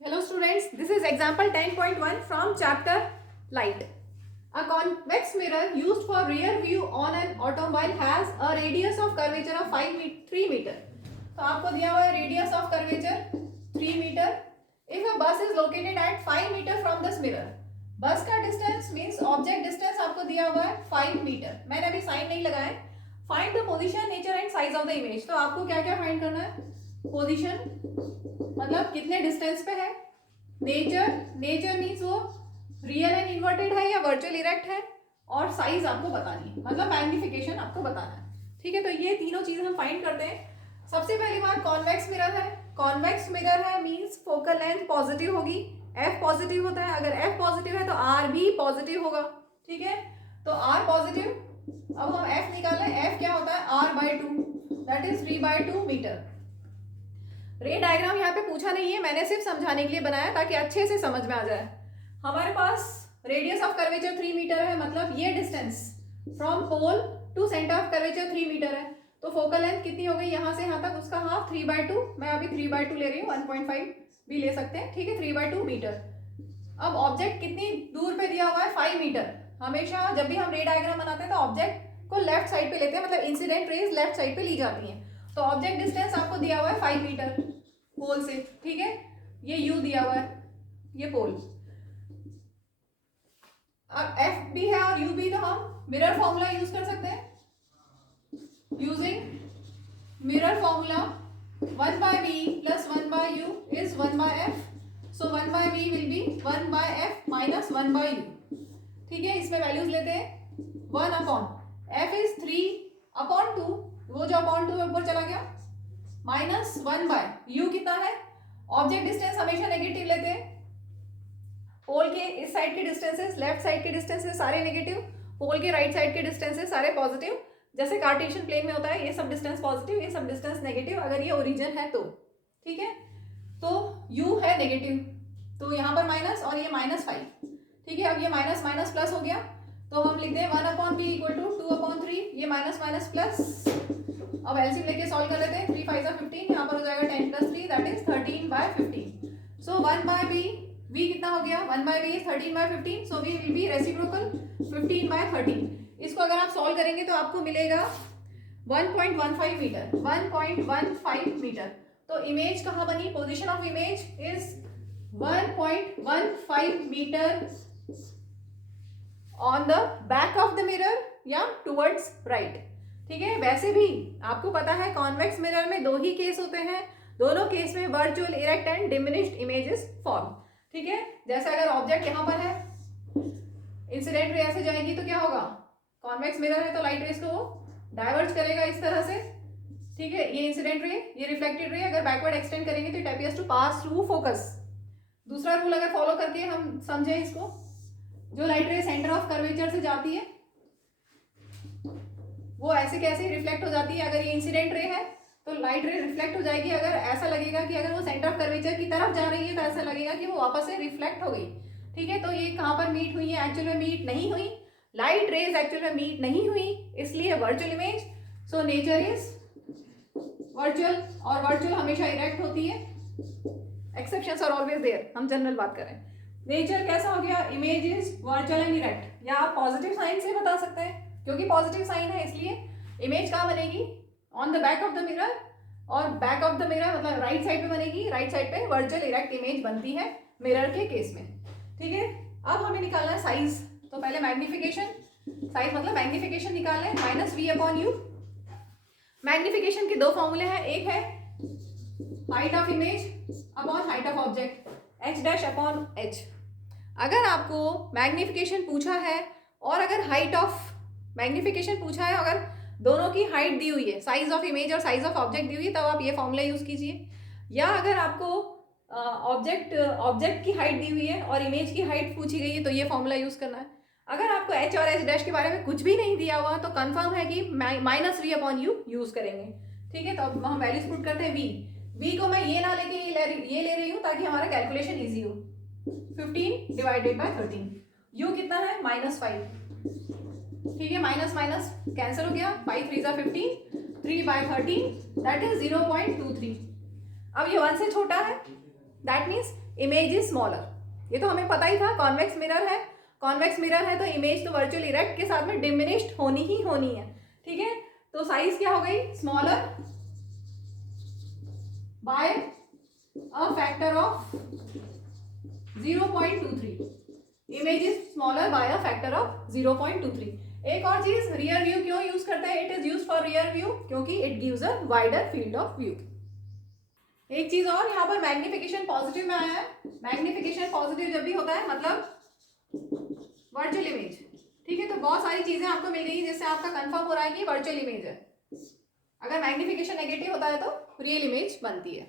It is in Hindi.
Hello students, this is example 10.1 from chapter Light. A convex mirror used for rear view on an automobile has a radius of curvature of 3 meter. तो आपको दिया हुआ है radius of curvature 3 meter. If a bus is located at 5 meter from this mirror, बस का distance means object distance आपको दिया हुआ है 5 meter. मैंने अभी साइन नहीं लगाया है. Find the position, nature and size of the image. तो आपको क्या क्या फाइंड करना है? पोजीशन मतलब कितने डिस्टेंस पे है, नेचर मीन्स वो रियल एंड इन्वर्टेड है या वर्चुअल इरेक्ट है, और साइज आपको बतानी है मतलब मैग्निफिकेशन आपको बताना है. ठीक है, तो ये तीनों चीज हम फाइंड करते हैं. सबसे पहली बात कॉन्वेक्स मिरर है. कॉन्वेक्स मिरर है मीन्स फोकल लेंथ पॉजिटिव होगी, एफ पॉजिटिव होता है. अगर एफ पॉजिटिव है तो आर भी पॉजिटिव होगा. ठीक है, तो आर पॉजिटिव. अब हम एफ निकालें. एफ क्या होता है? R by 2 that is 3/2 metre. Ray diagram यहाँ पे पूछा नहीं है, मैंने सिर्फ समझाने के लिए बनाया ताकि अच्छे से समझ में आ जाए. हमारे पास रेडियस ऑफ कर्वेचर 3 मीटर है, मतलब ये distance from pole to centre of curvature 3 metre है. तो फोकल लेंथ कितनी हो गई यहाँ से यहाँ तक? उसका हाफ 3/2. मैं अभी 3/2 ले रही हूँ, 1.5 भी ले सकते हैं. ठीक है, 3/2 मीटर. अब ऑब्जेक्ट कितनी दूर पे दिया हुआ है? 5 मीटर. हमेशा जब भी हम रे डायग्राम बनाते हैं तो ऑब्जेक्ट को लेफ्ट साइड पे लेते हैं, मतलब इंसिडेंट रेज लेफ्ट साइड पे ली जाती हैं. तो ऑब्जेक्ट डिस्टेंस आपको दिया हुआ है 5 मीटर पोल से. ठीक है, ये यू दिया हुआ है, ये पोल. अब एफ भी है और यू भी, तो हम मिरर फॉर्मूला यूज कर सकते हैं. Using mirror formula 1/v plus 1/u is 1/f. So 1/v will be 1/f minus 1/u. ठीक है, इसमें वैल्यूज लेते हैं. 1 अपॉन f is 3/2, वो जो अपॉन 2 ऊपर चला गया, माइनस 1/u कितना है? ऑब्जेक्ट डिस्टेंस हमेशा नेगेटिव लेते हैं. पोल के इस साइड के डिस्टेंसेस, लेफ्ट साइड के डिस्टेंसेस सारे नेगेटिव, पोल के राइट साइड के डिस्टेंसेस सारे पॉजिटिव. जैसे कार्टेशियन प्लेन में होता है, ये सब डिस्टेंस पॉजिटिव, ये सब डिस्टेंस नेगेटिव अगर ये ओरिजिन है तो. ठीक है, तो u है नेगेटिव, तो यहाँ पर माइनस और ये -5. ठीक है, अब ये माइनस माइनस प्लस हो गया, तो हम लिखते हैं 1/v इक्वल टू 2/3. ये माइनस माइनस प्लस. अब एलसीएम लेके सॉल्व कर लेते हैं. 3 5 15, यहाँ पर हो जाएगा 10 + 3 that is 13/15. So 1/v, v कितना हो गया? 1/v is 13/15. So v will be reciprocal 15/13. इसको अगर आप सॉल्व करेंगे तो आपको मिलेगा 1.15 मीटर. 1.15 मीटर. तो इमेज कहाँ बनी? Position of image is 1.15 metre on the back of the mirror या टुवर्ड्स राइट. ठीक है, वैसे भी आपको पता है कॉन्वेक्स मिरर में दो ही केस होते हैं. दोनों केस में virtual erect and diminished images form. ठीक है, जैसे अगर ऑब्जेक्ट यहाँ पर है, इंसिडेंट रे ऐसे जाएगी तो क्या होगा? कॉन्वेक्स मिरर है तो लाइट रेस को डाइवर्ज करेगा इस तरह से. ठीक है, ये इंसिडेंट रे, ये रिफ्लेक्टेड रे. अगर बैकवर्ड एक्सटेंड करेंगे तो it appears to pass through focus. दूसरा रूल अगर फॉलो करके हम समझे इसको, जो लाइट रे सेंटर ऑफ कर्वेचर से जाती है वो ऐसे कैसे रिफ्लेक्ट हो जाती है. अगर ये इंसिडेंट रे है तो लाइट रे रिफ्लेक्ट हो जाएगी. अगर ऐसा लगेगा कि अगर वो सेंटर ऑफ कर्वेचर की तरफ जा रही है तो ऐसा लगेगा कि वो वापस से रिफ्लेक्ट हो गई. ठीक है, तो ये कहाँ पर मीट हुई है? एक्चुअल में मीट नहीं हुई. लाइट रेज एक्चुअल में मीट नहीं हुई, इसलिए virtual image. So nature is virtual, और वर्चुअल हमेशा इरेक्ट होती है. Exceptions are always there. हम जनरल बात करें. नेचर कैसा हो गया? Image is virtual and erect. या आप पॉजिटिव साइन से बता सकते हैं, क्योंकि पॉजिटिव साइन है इसलिए इमेज कहाँ बनेगी? On the back of the mirror. और बैक ऑफ द मिरर मतलब राइट साइड पे बनेगी. राइट साइड पे वर्चुअल इरेक्ट इमेज बनती है मिरर के केस में. ठीक है, अब हमें निकालना है साइज. तो पहले मैग्निफिकेशन, साइज मतलब मैग्निफिकेशन निकालें. -v/u. मैग्निफिकेशन के दो फॉर्मूले हैं. एक है height of image upon height of object, h'/h. अगर आपको मैग्निफिकेशन पूछा है और अगर हाइट ऑफ मैग्निफिकेशन पूछा है, अगर दोनों की हाइट दी हुई है, साइज ऑफ इमेज और साइज ऑफ ऑब्जेक्ट दी हुई है, तब आप ये फॉर्मूला यूज कीजिए. या अगर आपको ऑब्जेक्ट की हाइट दी हुई है और इमेज की हाइट पूछी गई है तो ये फॉर्मूला यूज करना है. अगर आपको h और h' के बारे में कुछ भी नहीं दिया हुआ तो कंफर्म है कि -v/u यूज करेंगे. ठीक है, तो अब हम वैल्यूज पुट करते हैं. v को मैं ये ना लेके ये ले रही हूँ ताकि हमारा कैलकुलेशन ईजी हो. 15/13. u कितना है? -5. ठीक है, माइनस माइनस कैंसिल हो गया. 5 3 15, 3/13 दैट इज 0.23. अब ये 1 से छोटा है, that means image is smaller, ये तो हमें पता ही था, कॉन्वेक्स मिरर है, कॉन्वेक्स मिरर है तो इमेज तो वर्चुअल इरेक्ट के साथ में डिमिनिश्ड होनी ही होनी है, ठीक है। तो साइज क्या हो गई, smaller by a factor of 0.23, image is smaller by a factor of 0.23। एक और चीज, रियर व्यू क्यों यूज करते हैं, it is use for rear view क्योंकि it gives a wider field of view. एक चीज और, यहाँ पर मैग्निफिकेशन पॉजिटिव में आया है, मैग्निफिकेशन पॉजिटिव जब भी होता है मतलब वर्चुअल इमेज, ठीक है। तो बहुत सारी चीजें आपको मिल गई जिससे आपका कंफर्म हो रहा है कि वर्चुअल इमेज है। अगर मैग्निफिकेशन नेगेटिव होता है तो रियल इमेज बनती है।